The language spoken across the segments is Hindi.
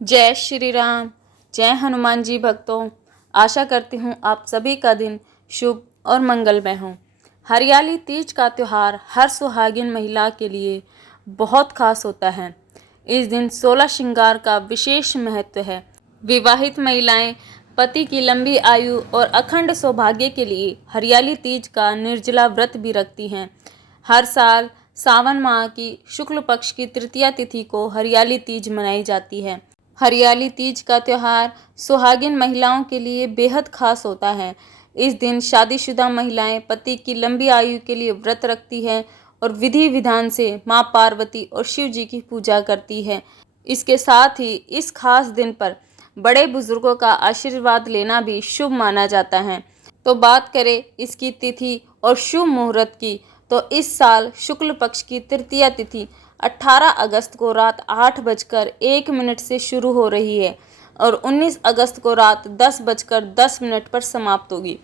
जय श्री राम। जय हनुमान जी भक्तों। आशा करती हूँ आप सभी का दिन शुभ और मंगलमय हो। हरियाली तीज का त्यौहार हर सुहागिन महिला के लिए बहुत खास होता है। इस दिन 16 श्रृंगार का विशेष महत्व है। विवाहित महिलाएं पति की लंबी आयु और अखंड सौभाग्य के लिए हरियाली तीज का निर्जला व्रत भी रखती हैं। हर साल सावन माह की शुक्ल पक्ष की तृतीया तिथि को हरियाली तीज मनाई जाती है। हरियाली तीज का त्यौहार सुहागिन महिलाओं के लिए बेहद खास होता है। इस दिन शादीशुदा महिलाएं पति की लंबी आयु के लिए व्रत रखती हैं और विधि विधान से मां पार्वती और शिव जी की पूजा करती है। इसके साथ ही इस खास दिन पर बड़े बुजुर्गों का आशीर्वाद लेना भी शुभ माना जाता है। तो बात करें इसकी तिथि और शुभ मुहूर्त की, तो इस साल शुक्ल पक्ष की तृतीया तिथि 18 अगस्त को रात 8:01 से शुरू हो रही है और 19 अगस्त को रात 10:10 पर समाप्त होगी।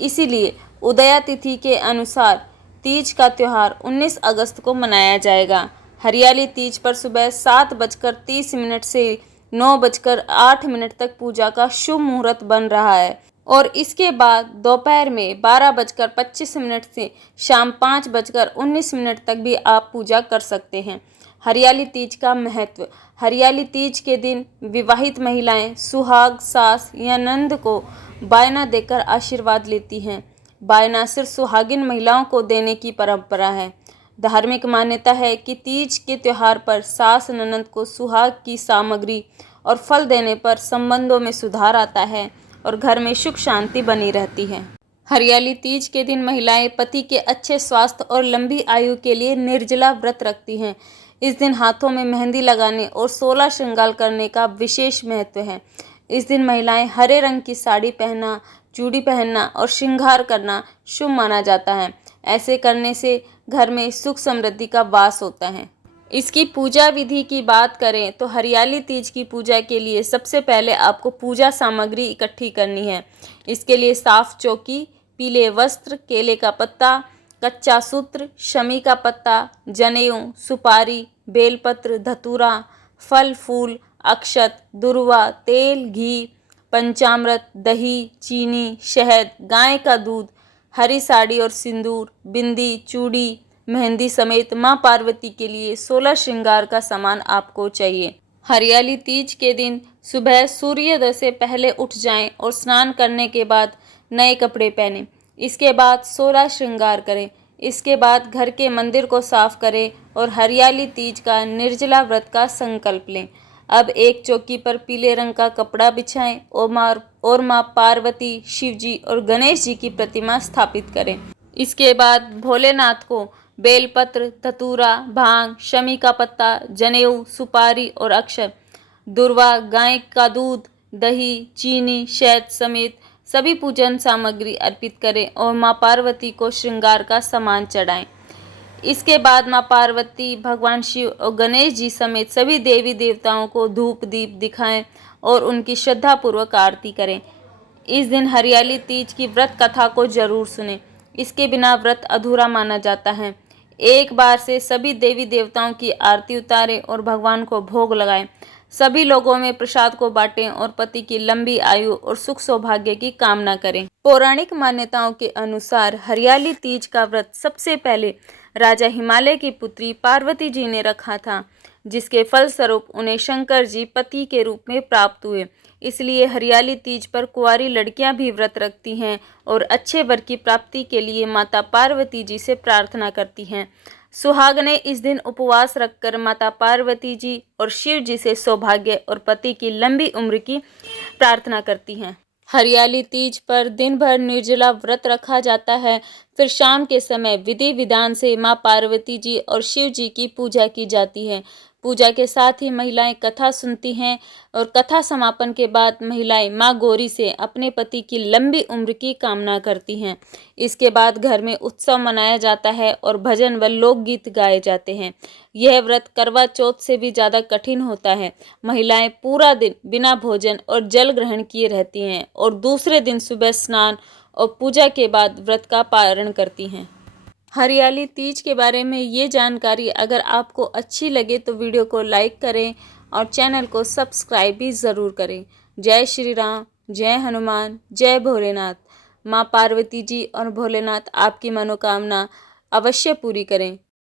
इसीलिए उदया तिथि के अनुसार तीज का त्यौहार 19 अगस्त को मनाया जाएगा। हरियाली तीज पर सुबह 7:30 से 9:08 तक पूजा का शुभ मुहूर्त बन रहा है और इसके बाद दोपहर में 12:25 से शाम 5:19 तक भी आप पूजा कर सकते हैं। हरियाली तीज का महत्व। हरियाली तीज के दिन विवाहित महिलाएं सुहाग, सास या नंद को बायना देकर आशीर्वाद लेती हैं। बायना सिर्फ सुहागिन महिलाओं को देने की परंपरा है। धार्मिक मान्यता है कि तीज के त्यौहार पर सास ननद को सुहाग की सामग्री और फल देने पर संबंधों में सुधार आता है और घर में सुख शांति बनी रहती है। हरियाली तीज के दिन महिलाएं पति के अच्छे स्वास्थ्य और लंबी आयु के लिए निर्जला व्रत रखती हैं। इस दिन हाथों में मेहंदी लगाने और 16 श्रृंगार करने का विशेष महत्व है। इस दिन महिलाएं हरे रंग की साड़ी पहनना, चूड़ी पहनना और श्रृंगार करना शुभ माना जाता है। ऐसे करने से घर में सुख समृद्धि का वास होता है। इसकी पूजा विधि की बात करें तो हरियाली तीज की पूजा के लिए सबसे पहले आपको पूजा सामग्री इकट्ठी करनी है। इसके लिए साफ चौकी, पीले वस्त्र, केले का पत्ता, कच्चा सूत्र, शमी का पत्ता, जनेऊ, सुपारी, बेलपत्र, धतूरा, फल फूल, अक्षत, दुर्वा, तेल, घी, पंचामृत, दही, चीनी, शहद, गाय का दूध, हरी साड़ी और सिंदूर, बिंदी, चूड़ी, मेहंदी समेत मां पार्वती के लिए 16 श्रृंगार का सामान आपको चाहिए। हरियाली तीज के दिन सुबह सूर्योदय से पहले उठ जाएं और स्नान करने के बाद नए कपड़े पहनें। इसके बाद 16 श्रृंगार करें। इसके बाद घर के मंदिर को साफ करें और हरियाली तीज का निर्जला व्रत का संकल्प लें। अब एक चौकी पर पीले रंग का कपड़ा बिछाएं और मां पार्वती, शिव जी और गणेश जी की प्रतिमा स्थापित करें। इसके बाद भोलेनाथ को बेलपत्र, धतूरा, भांग, शमी का पत्ता, जनेऊ, सुपारी और अक्षत, दुर्वा, गाय का दूध, दही, चीनी, शहद समेत सभी पूजन सामग्री अर्पित करें और मां पार्वती को श्रृंगार का सामान चढ़ाएं। इसके बाद मां पार्वती, भगवान शिव और गणेश जी समेत सभी देवी देवताओं को धूप दीप दिखाएं और उनकी श्रद्धापूर्वक आरती करें। इस दिन हरियाली तीज की व्रत कथा को जरूर सुनें। इसके बिना व्रत अधूरा माना जाता है। एक बार से सभी देवी देवताओं की आरती उतारें और भगवान को भोग लगाएं। सभी लोगों में प्रसाद को बांटें और पति की लंबी आयु और सुख सौभाग्य की कामना करें। पौराणिक मान्यताओं के अनुसार हरियाली तीज का व्रत सबसे पहले राजा हिमालय की पुत्री पार्वती जी ने रखा था, जिसके फलस्वरूप उन्हें शंकर जी पति के रूप में प्राप्त हुए। इसलिए हरियाली तीज पर कुंवारी लड़कियां भी व्रत रखती हैं और अच्छे वर की प्राप्ति के लिए माता पार्वती जी से प्रार्थना करती हैं। सुहागनें इस दिन उपवास रखकर माता पार्वती जी और शिव जी से सौभाग्य और पति की लंबी उम्र की प्रार्थना करती हैं। हरियाली तीज पर दिन भर निर्जला व्रत रखा जाता है। फिर शाम के समय विधि विधान से मां पार्वती जी और शिव जी की पूजा की जाती है। पूजा के साथ ही महिलाएं कथा सुनती हैं और कथा समापन के बाद महिलाएं मां गौरी से अपने पति की लंबी उम्र की कामना करती हैं। इसके बाद घर में उत्सव मनाया जाता है और भजन व लोकगीत गाए जाते हैं। यह व्रत करवा चौथ से भी ज़्यादा कठिन होता है। महिलाएं पूरा दिन बिना भोजन और जल ग्रहण किए रहती हैं और दूसरे दिन सुबह स्नान और पूजा के बाद व्रत का पारण करती हैं। हरियाली तीज के बारे में ये जानकारी अगर आपको अच्छी लगे तो वीडियो को लाइक करें और चैनल को सब्सक्राइब भी ज़रूर करें। जय श्री राम, जय हनुमान, जय भोलेनाथ। माँ पार्वती जी और भोलेनाथ आपकी मनोकामना अवश्य पूरी करें।